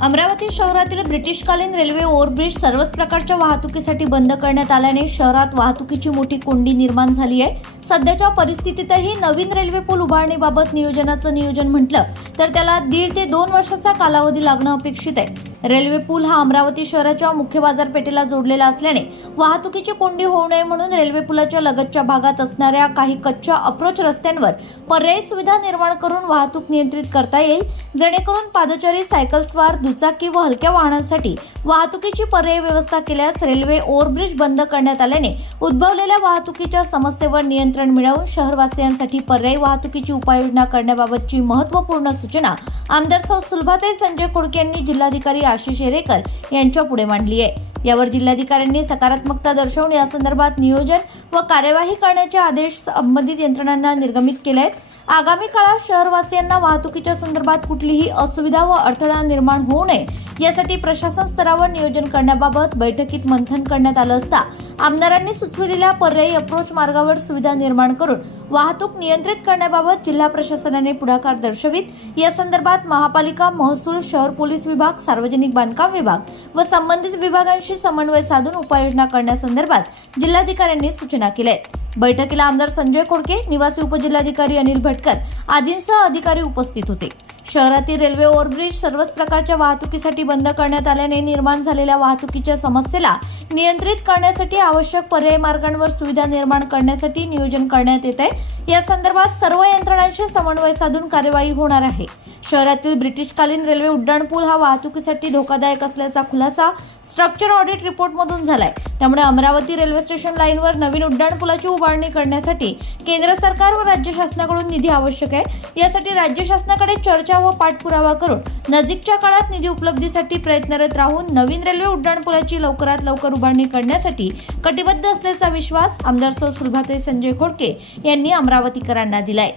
अमरावती शहरातील ब्रिटिशकालीन railway overbridge सर्वच प्रकारच्या वाहतुकीसाठी बंद करण्यात आल्याने शहरात वाहतुकीची मोठी कोंडी निर्माण झाली आहे. सध्याच्या परिस्थितीतही नवीन रेल्वे पूल उभारणीबाबत नियोजनाचं नियोजन म्हटलं तर त्याला दीड ते दोन वर्षाचा कालावधी लागणं अपेक्षित आहे. रेल्वे पूल हा अमरावती शहराच्या मुख्य बाजारपेठेला जोडलेला असल्याने वाहतुकीची कोंडी होऊ नये म्हणून रेल्वे पुलाच्या लगतच्या भागात असणाऱ्या काही कच्च्या अप्रोच रस्त्यांवर पर्यायी सुविधा निर्माण करून वाहतूक नियंत्रित करता येईल. जेणेकरून पादचारी सायकलस्वार दुचाकी व हलक्या वाहनांसाठी वाहतुकीची पर्यायी व्यवस्था केल्यास रेल्वे ओव्हरब्रिज बंद करण्यात आल्याने उद्भवलेल्या वाहतुकीच्या समस्येवर नियंत्रण मिळवून शहरवासियांसाठी पर्यायी वाहतुकीची उपाययोजना करण्याबाबतची महत्त्वपूर्ण सूचना आमदार सौ सुलभाताई संजय खोडके यांनी जिल्हाधिकारी आशिष हेरेकर यांच्या पुढे मांडली आहे यावर जिल्हाधिकाऱ्यांनी सकारात्मकता दर्शवून या संदर्भात नियोजन व कार्यवाही करण्याचे आदेश संबंधित यंत्रणांना निर्गमित केले आहेत आगामी काळात शहरवासियांना वाहतुकीच्या संदर्भात कुठलीही असुविधा व अडथळा निर्माण होऊ नये यासाठी प्रशासन स्तरावर नियोजन करण्याबाबत बैठकीत मंथन करण्यात आलं असता आमदारांनी सुचविलेल्या पर्यायी अप्रोच मार्गावर सुविधा निर्माण करून वाहतूक नियंत्रित करण्याबाबत जिल्हा प्रशासनाने पुढाकार दर्शवित. या संदर्भात महापालिका महसूल शहर पोलीस विभाग सार्वजनिक बांधकाम विभाग व संबंधित विभागांशी समन्वय साधून उपाययोजना करण्यासंदर्भात जिल्हाधिकाऱ्यांनी सूचना केल्या आहेत. बैठकीला आमदार संजय खोडके निवासी उपजिल्हाधिकारी अनिल भटकर आदींसह अधिकारी उपस्थित होते. शहरातील रेल्वे ओव्हरब्रिज सर्वच प्रकारच्या वाहतुकीसाठी बंद करण्यात आल्याने निर्माण झालेल्या वाहतुकीच्या समस्येला नियंत्रित करण्यासाठी आवश्यक पर्यायी मार्गांवर सुविधा निर्माण करण्यासाठी नियोजन करण्यात येत आहे. या संदर्भात सर्व यंत्रणांशी समन्वय साधून कार्यवाही होणार आहे. शहरातील ब्रिटिशकालीन रेल्वे उड्डाणपूल हा वाहतुकीसाठी धोकादायक असल्याचा खुलासा स्ट्रक्चर ऑडिट रिपोर्टमधून झालाय. त्यामुळे अमरावती रेल्वे स्टेशन लाईनवर नवीन उड्डाणपुलाची उभारणी करण्यासाठी केंद्र सरकार व राज्य शासनाकडून निधी आवश्यक आहे. यासाठी राज्य शासनाकडे चर्चा व पाठपुरावा करून नजीकच्या काळात निधी उपलब्धीसाठी प्रयत्नरत राहून नवीन रेल्वे उड्डाणपुलाची लवकरात लवकर उभारणी करण्यासाठी कटिबद्ध असल्याचा विश्वास आमदार सौ सुलभाताई संजय खोडके यांनी अमरावतीकरांना दिलाय.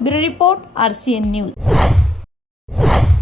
Bureau report R C N news.